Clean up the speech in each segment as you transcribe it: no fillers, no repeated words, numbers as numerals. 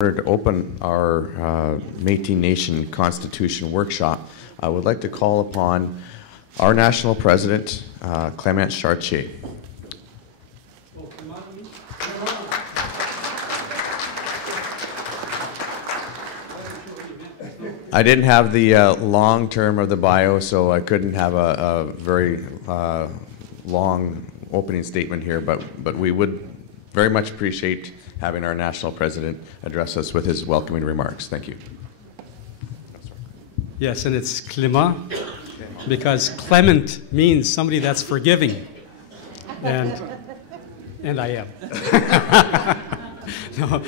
To open our Métis Nation Constitution workshop, I would like to call upon our National President, Clement Chartier. I didn't have the long term of the bio, so I couldn't have a very long opening statement here, but we would very much appreciate having our national president address us with his welcoming remarks. Thank you. Yes, and it's Clement, because Clement means somebody that's forgiving, and I am. No.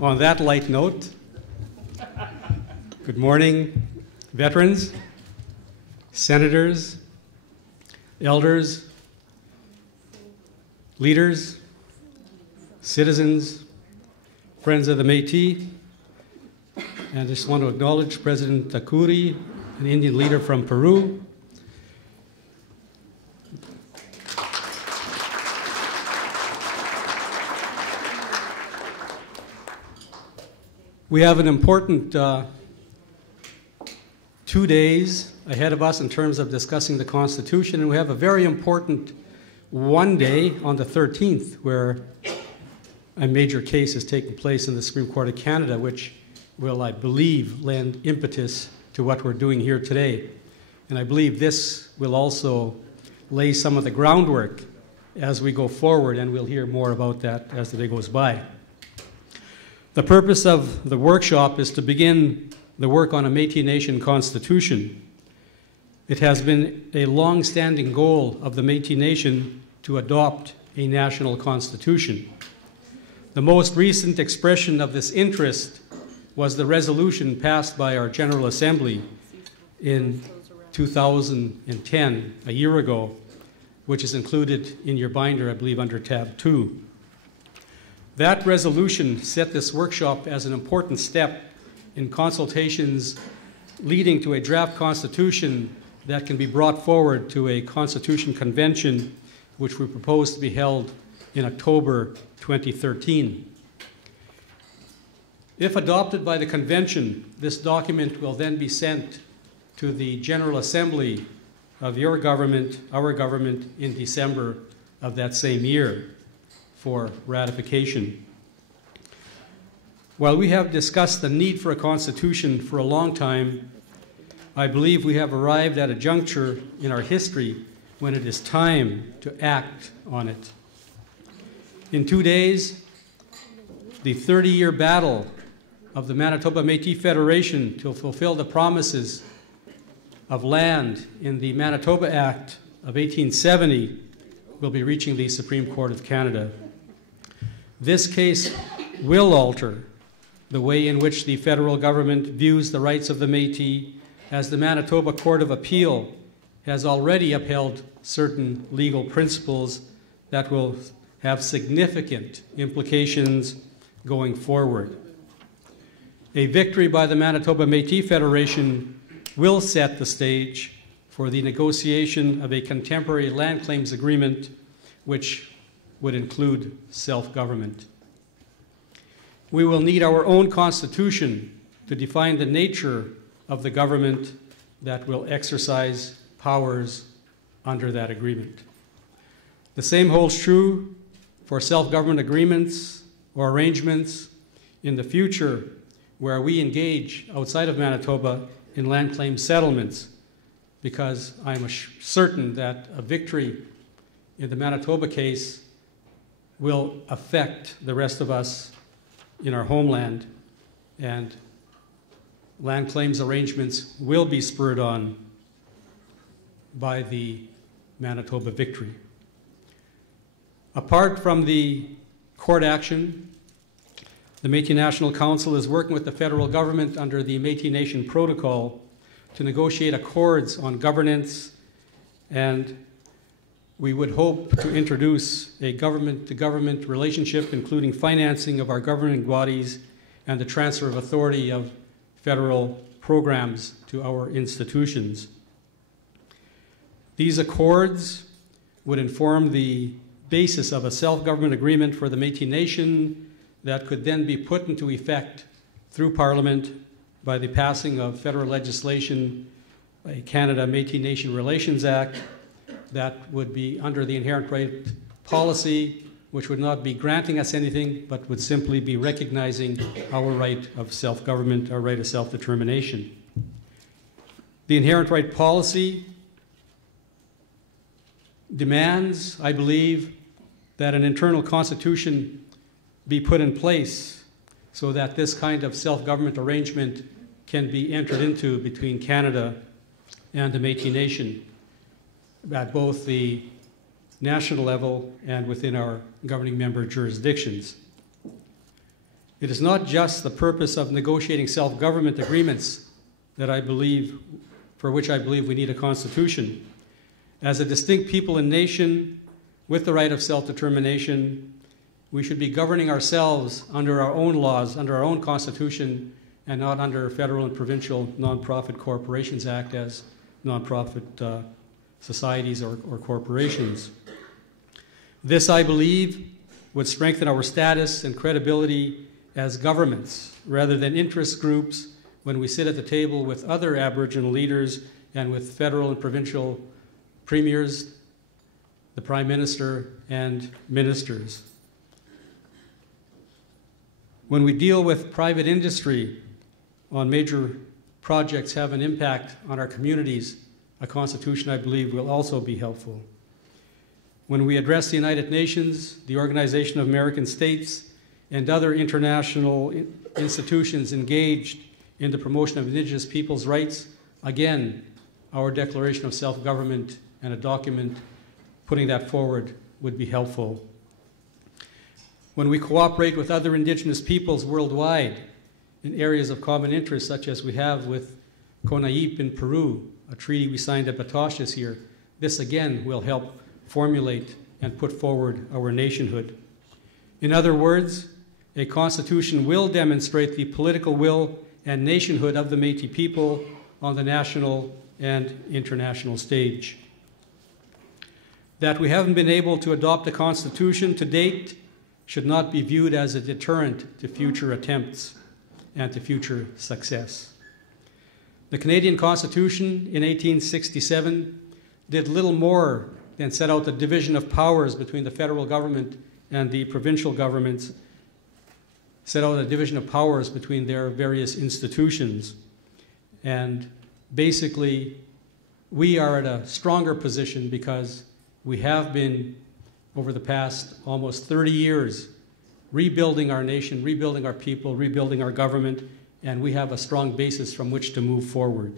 On that light note, good morning, veterans, senators, elders, leaders, citizens, friends of the Métis, and I just want to acknowledge President Takuri, an Indian leader from Peru. We have an important 2 days ahead of us in terms of discussing the Constitution, and we have a very important one day on the 13th where a major case is taking place in the Supreme Court of Canada, which will, I believe, lend impetus to what we're doing here today. And I believe this will also lay some of the groundwork as we go forward, and we'll hear more about that as the day goes by. The purpose of the workshop is to begin the work on a Métis Nation Constitution. It has been a long-standing goal of the Métis Nation to adopt a national constitution. The most recent expression of this interest was the resolution passed by our General Assembly in 2010, a year ago, which is included in your binder, I believe, under tab 2. That resolution set this workshop as an important step in consultations leading to a draft constitution that can be brought forward to a Constitution Convention, which we propose to be held in October 2013. If adopted by the Convention, this document will then be sent to the General Assembly of your government, our government, in December of that same year for ratification. While we have discussed the need for a constitution for a long time, I believe we have arrived at a juncture in our history when it is time to act on it. In 2 days, the 30-year battle of the Manitoba Métis Federation to fulfill the promises of land in the Manitoba Act of 1870 will be reaching the Supreme Court of Canada. This case will alter the way in which the federal government views the rights of the Métis, as the Manitoba Court of Appeal has already upheld certain legal principles that will have significant implications going forward. A victory by the Manitoba Métis Federation will set the stage for the negotiation of a contemporary land claims agreement, which would include self-government. We will need our own constitution to define the nature of the government that will exercise powers under that agreement. The same holds true for self-government agreements or arrangements in the future where we engage outside of Manitoba in land claim settlements, because I'm certain that a victory in the Manitoba case will affect the rest of us in our homeland, and land claims arrangements will be spurred on by the Manitoba victory. Apart from the court action, the Métis National Council is working with the federal government under the Métis Nation Protocol to negotiate accords on governance, and we would hope to introduce a government-to-government relationship, including financing of our governing bodies and the transfer of authority of federal programs to our institutions. These accords would inform the basis of a self-government agreement for the Métis Nation that could then be put into effect through Parliament by the passing of federal legislation, a Canada Métis Nation Relations Act, that would be under the inherent right policy, which would not be granting us anything, but would simply be recognizing our right of self-government, our right of self-determination. The inherent right policy demands, I believe, that an internal constitution be put in place so that this kind of self-government arrangement can be entered into between Canada and the Métis Nation at both the national level and within our governing member jurisdictions. It is not just the purpose of negotiating self-government agreements that I believe, for which I believe we need a constitution. As a distinct people and nation with the right of self-determination, we should be governing ourselves under our own laws, under our own constitution, and not under Federal and Provincial Nonprofit Corporations Act as nonprofit societies or corporations. This, I believe, would strengthen our status and credibility as governments rather than interest groups when we sit at the table with other Aboriginal leaders and with federal and provincial premiers, the Prime Minister, and ministers. When we deal with private industry on major projects have an impact on our communities, a constitution, I believe, will also be helpful. When we address the United Nations, the Organization of American States, and other international institutions engaged in the promotion of Indigenous peoples' rights, again, our Declaration of Self-Government and a document putting that forward would be helpful. When we cooperate with other Indigenous peoples worldwide in areas of common interest, such as we have with CONAIP in Peru, a treaty we signed at Batoche this year, this again will help formulate and put forward our nationhood. In other words, a constitution will demonstrate the political will and nationhood of the Métis people on the national and international stage. That we haven't been able to adopt a constitution to date should not be viewed as a deterrent to future attempts and to future success. The Canadian Constitution in 1867 did little more than set out the division of powers between the federal government and the provincial governments, set out a division of powers between their various institutions. And basically, we are at a stronger position because we have been, over the past almost 30 years, rebuilding our nation, rebuilding our people, rebuilding our government, and we have a strong basis from which to move forward.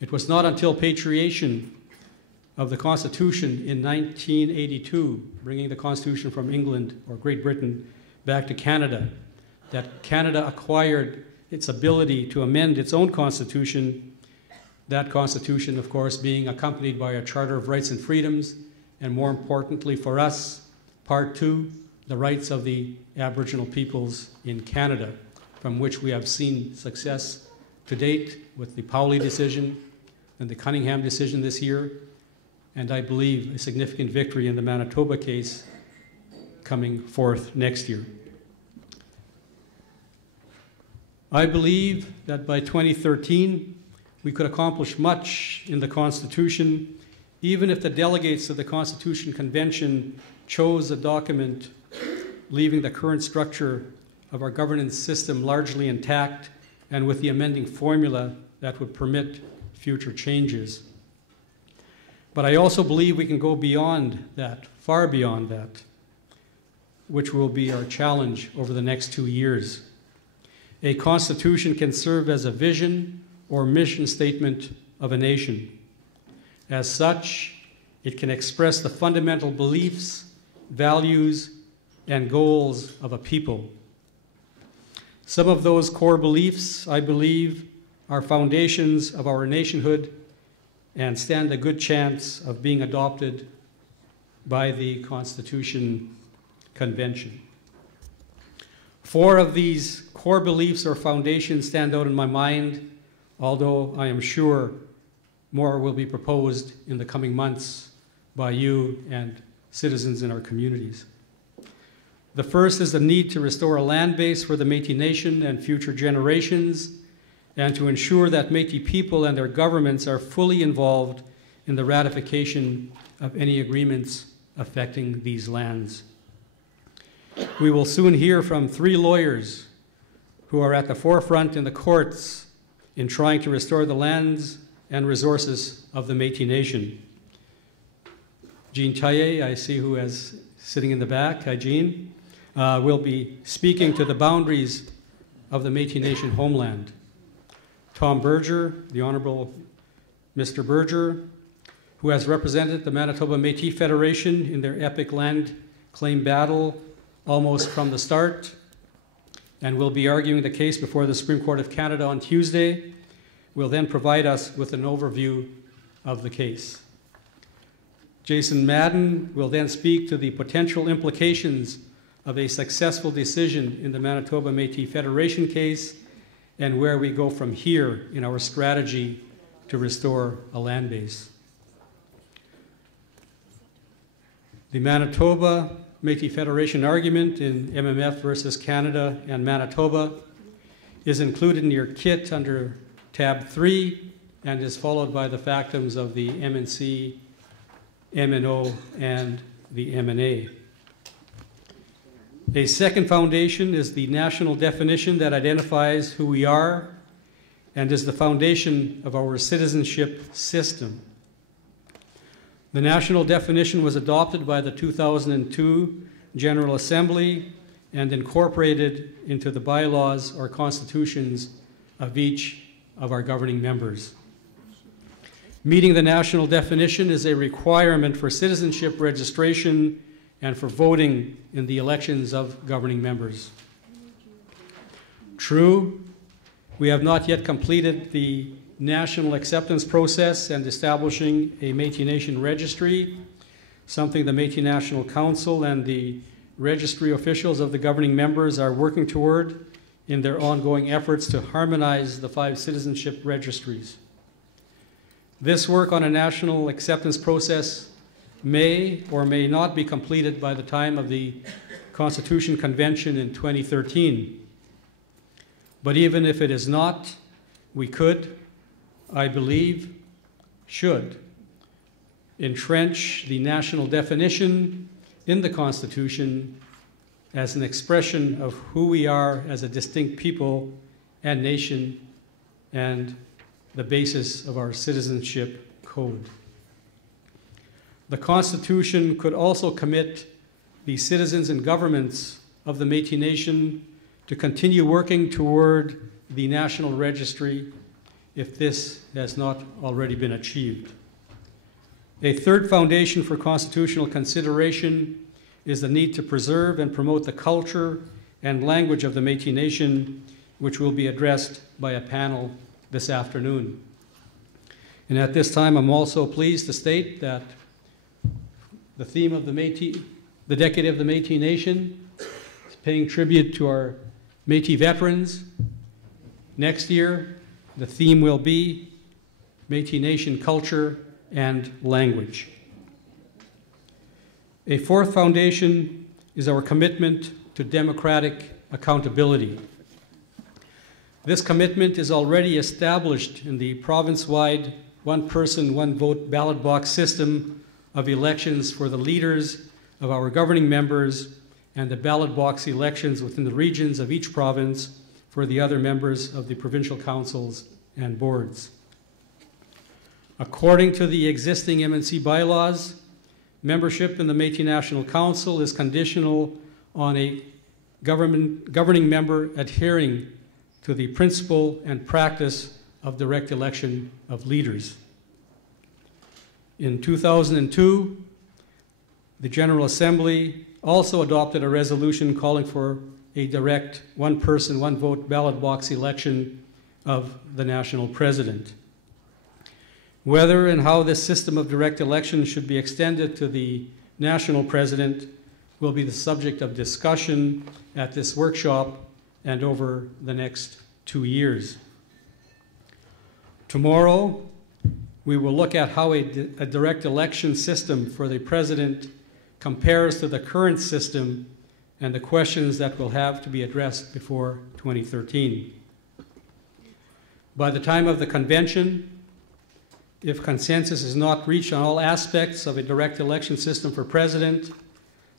It was not until patriation of the Constitution in 1982, bringing the Constitution from England or Great Britain back to Canada, that Canada acquired its ability to amend its own Constitution, that Constitution, of course, being accompanied by a Charter of Rights and Freedoms, and more importantly for us, Part 2, the rights of the Aboriginal peoples in Canada, from which we have seen success to date with the Powley decision and the Cunningham decision this year, and I believe a significant victory in the Manitoba case coming forth next year. I believe that by 2013, we could accomplish much in the Constitution, even if the delegates of the Constitution Convention chose a document leaving the current structure of our governance system largely intact and with the amending formula that would permit future changes. But I also believe we can go beyond that, far beyond that, which will be our challenge over the next 2 years. A constitution can serve as a vision or mission statement of a nation. As such, it can express the fundamental beliefs, values, and goals of a people. Some of those core beliefs, I believe, are foundations of our nationhood and stand a good chance of being adopted by the Constitution Convention. 4 of these core beliefs or foundations stand out in my mind, although I am sure more will be proposed in the coming months by you and citizens in our communities. The first is the need to restore a land base for the Métis Nation and future generations, and to ensure that Métis people and their governments are fully involved in the ratification of any agreements affecting these lands. We will soon hear from 3 lawyers who are at the forefront in the courts in trying to restore the lands and resources of the Métis Nation. Jean Taillé, I see who is sitting in the back. Hi, Jean. Will be speaking to the boundaries of the Métis Nation homeland. Tom Berger, the Honorable Mr. Berger, who has represented the Manitoba Métis Federation in their epic land claim battle almost from the start, and will be arguing the case before the Supreme Court of Canada on Tuesday, will then provide us with an overview of the case. Jason Madden will then speak to the potential implications of a successful decision in the Manitoba Métis Federation case and where we go from here in our strategy to restore a land base. The Manitoba Métis Federation argument in MMF versus Canada and Manitoba is included in your kit under tab 3 and is followed by the factums of the MNC, MNO, and the MNA. A second foundation is the national definition that identifies who we are and is the foundation of our citizenship system. The national definition was adopted by the 2002 General Assembly and incorporated into the bylaws or constitutions of each of our governing members. Meeting the national definition is a requirement for citizenship registration and for voting in the elections of governing members. True, we have not yet completed the national acceptance process and establishing a Métis Nation registry, something the Métis National Council and the registry officials of the governing members are working toward in their ongoing efforts to harmonize the 5 citizenship registries. This work on a national acceptance process may or may not be completed by the time of the Constitution Convention in 2013. But even if it is not, we could, I believe, should entrench the national definition in the Constitution as an expression of who we are as a distinct people and nation and the basis of our citizenship code. The Constitution could also commit the citizens and governments of the Métis Nation to continue working toward the National Registry if this has not already been achieved. A third foundation for constitutional consideration is the need to preserve and promote the culture and language of the Métis Nation, which will be addressed by a panel this afternoon. And at this time, I'm also pleased to state that the theme of the Decade of the Métis Nation is paying tribute to our Métis veterans. Next year, the theme will be Métis Nation culture and language. A fourth foundation is our commitment to democratic accountability. This commitment is already established in the province-wide one-person, one-vote ballot box system of elections for the leaders of our governing members and the ballot box elections within the regions of each province for the other members of the provincial councils and boards. According to the existing MNC bylaws, membership in the Métis National Council is conditional on a governing member adhering to the principle and practice of direct election of leaders. In 2002, the General Assembly also adopted a resolution calling for a direct one-person, one-vote ballot box election of the national president. Whether and how this system of direct election should be extended to the national president will be the subject of discussion at this workshop and over the next 2 years. Tomorrow, we will look at how a direct election system for the president compares to the current system and the questions that will have to be addressed before 2013. By the time of the convention, if consensus is not reached on all aspects of a direct election system for president,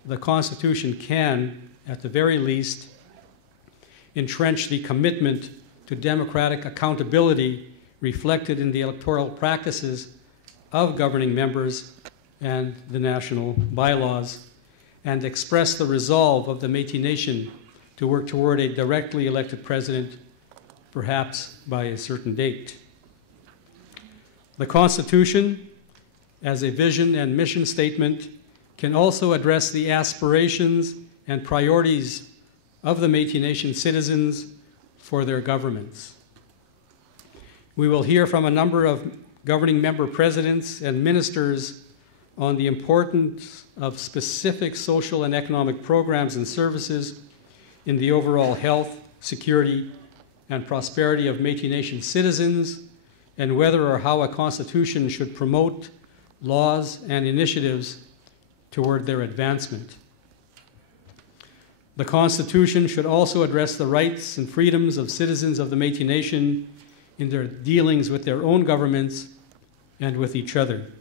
the Constitution can, at the very least, entrench the commitment to democratic accountability reflected in the electoral practices of governing members and the national bylaws, and express the resolve of the Métis Nation to work toward a directly elected president, perhaps by a certain date. The Constitution, as a vision and mission statement, can also address the aspirations and priorities of the Métis Nation citizens for their governments. We will hear from a number of governing member presidents and ministers on the importance of specific social and economic programs and services in the overall health, security, and prosperity of Métis Nation citizens, and whether or how a constitution should promote laws and initiatives toward their advancement. The Constitution should also address the rights and freedoms of citizens of the Métis Nation in their dealings with their own governments and with each other.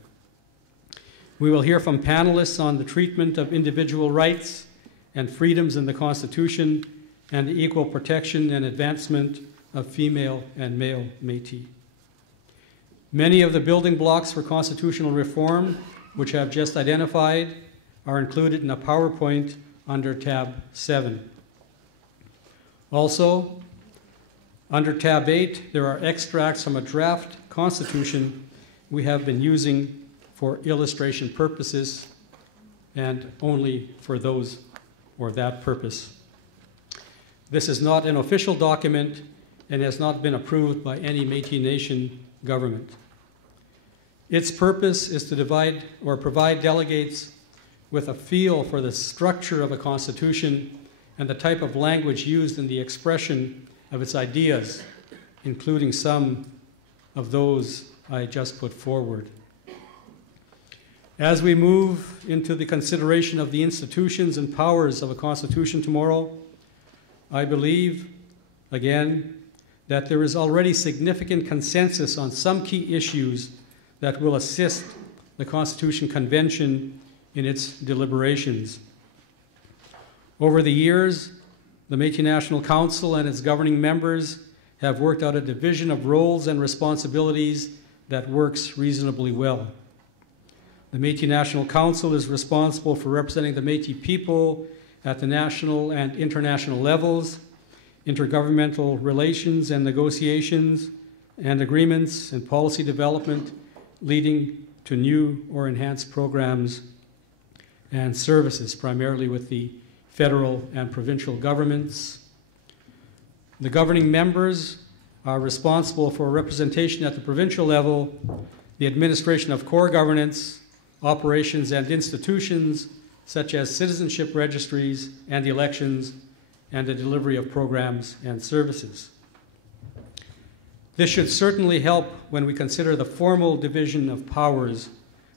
We will hear from panelists on the treatment of individual rights and freedoms in the Constitution and the equal protection and advancement of female and male Métis. Many of the building blocks for constitutional reform, which I have just identified, are included in a PowerPoint under tab 7. Also, under tab 8, there are extracts from a draft constitution we have been using for illustration purposes and only for those or that purpose. This is not an official document and has not been approved by any Métis Nation government. Its purpose is to divide or provide delegates with a feel for the structure of a constitution and the type of language used in the expression of its ideas, including some of those I just put forward. As we move into the consideration of the institutions and powers of a constitution tomorrow, I believe, again, that there is already significant consensus on some key issues that will assist the Constitution Convention in its deliberations. Over the years, the Métis National Council and its governing members have worked out a division of roles and responsibilities that works reasonably well. The Métis National Council is responsible for representing the Métis people at the national and international levels, intergovernmental relations and negotiations, and agreements and policy development leading to new or enhanced programs and services, primarily with the federal and provincial governments. The governing members are responsible for representation at the provincial level, the administration of core governance, operations and institutions such as citizenship registries and elections, and the delivery of programs and services. This should certainly help when we consider the formal division of powers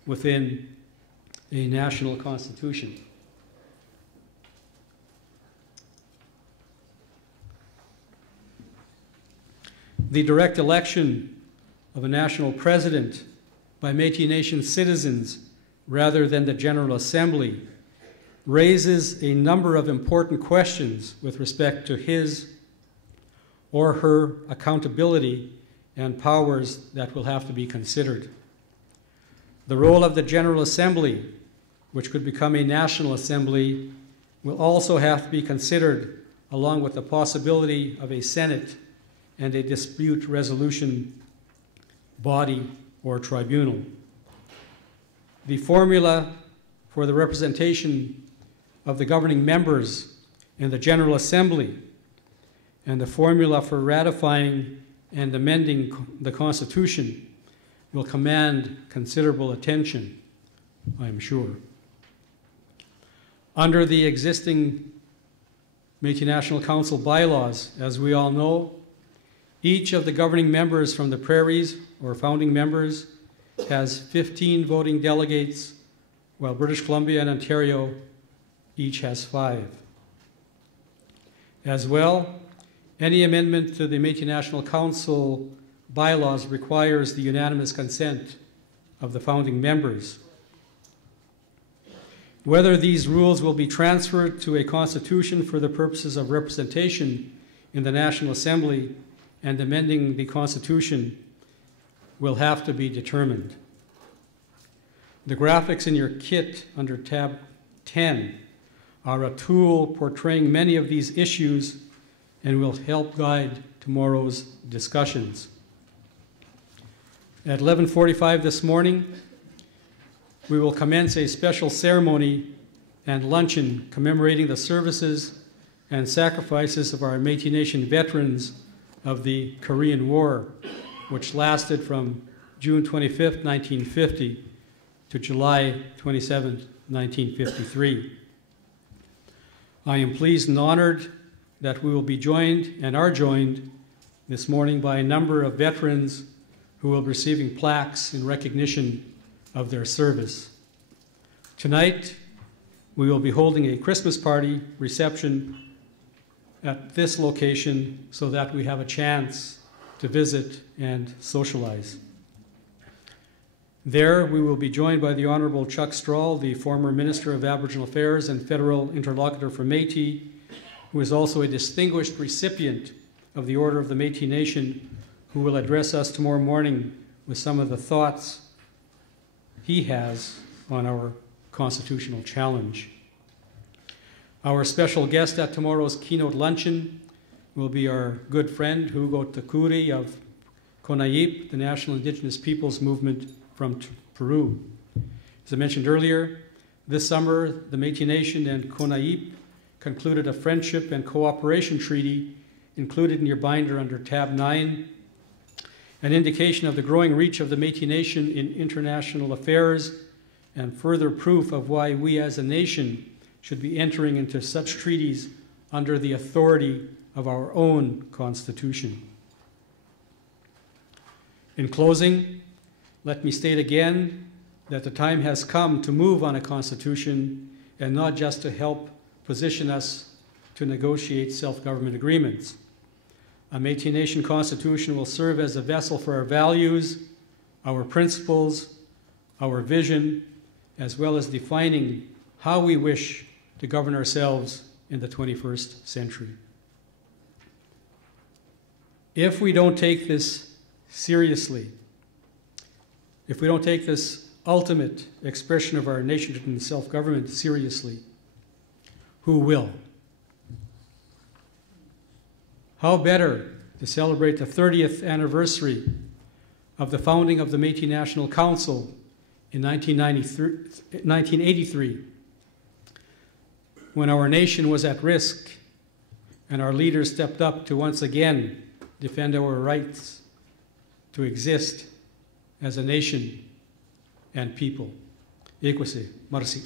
within a national constitution. The direct election of a national president by Métis Nation citizens rather than the General Assembly raises a number of important questions with respect to his or her accountability and powers that will have to be considered. The role of the General Assembly, which could become a National Assembly, will also have to be considered, along with the possibility of a Senate and a dispute resolution body or tribunal. The formula for the representation of the governing members in the General Assembly and the formula for ratifying and amending the Constitution will command considerable attention, I'm sure. Under the existing Métis National Council bylaws, as we all know, each of the governing members from the prairies, or founding members, has 15 voting delegates, while British Columbia and Ontario each has 5. As well, any amendment to the Métis National Council bylaws requires the unanimous consent of the founding members. Whether these rules will be transferred to a constitution for the purposes of representation in the National Assembly and amending the Constitution will have to be determined. The graphics in your kit under tab 10 are a tool portraying many of these issues and will help guide tomorrow's discussions. At 11:45 this morning, we will commence a special ceremony and luncheon commemorating the services and sacrifices of our Métis Nation veterans of the Korean War, which lasted from June 25, 1950 to July 27, 1953. I am pleased and honored that we will be joined and are joined this morning by a number of veterans who will be receiving plaques in recognition of their service. Tonight, we will be holding a Christmas party reception at this location so that we have a chance to visit and socialize. There, we will be joined by the Honorable Chuck Strahl, the former Minister of Aboriginal Affairs and Federal Interlocutor for Métis, who is also a distinguished recipient of the Order of the Métis Nation, who will address us tomorrow morning with some of the thoughts he has on our constitutional challenge. Our special guest at tomorrow's keynote luncheon will be our good friend Hugo Takuri of CONAIP, the National Indigenous Peoples Movement from Peru. As I mentioned earlier, this summer the Métis Nation and CONAIP concluded a friendship and cooperation treaty included in your binder under tab 9, an indication of the growing reach of the Métis Nation in international affairs and further proof of why we as a nation should be entering into such treaties under the authority of our own Constitution. In closing, let me state again that the time has come to move on a Constitution and not just to help position us to negotiate self-government agreements. A Métis Nation Constitution will serve as a vessel for our values, our principles, our vision, as well as defining how we wish to govern ourselves in the 21st century. If we don't take this seriously, if we don't take this ultimate expression of our nation and self-government seriously, who will? How better to celebrate the 30th anniversary of the founding of the Métis National Council in 1983, when our nation was at risk and our leaders stepped up to once again defend our rights to exist as a nation and people. Écossais, merci.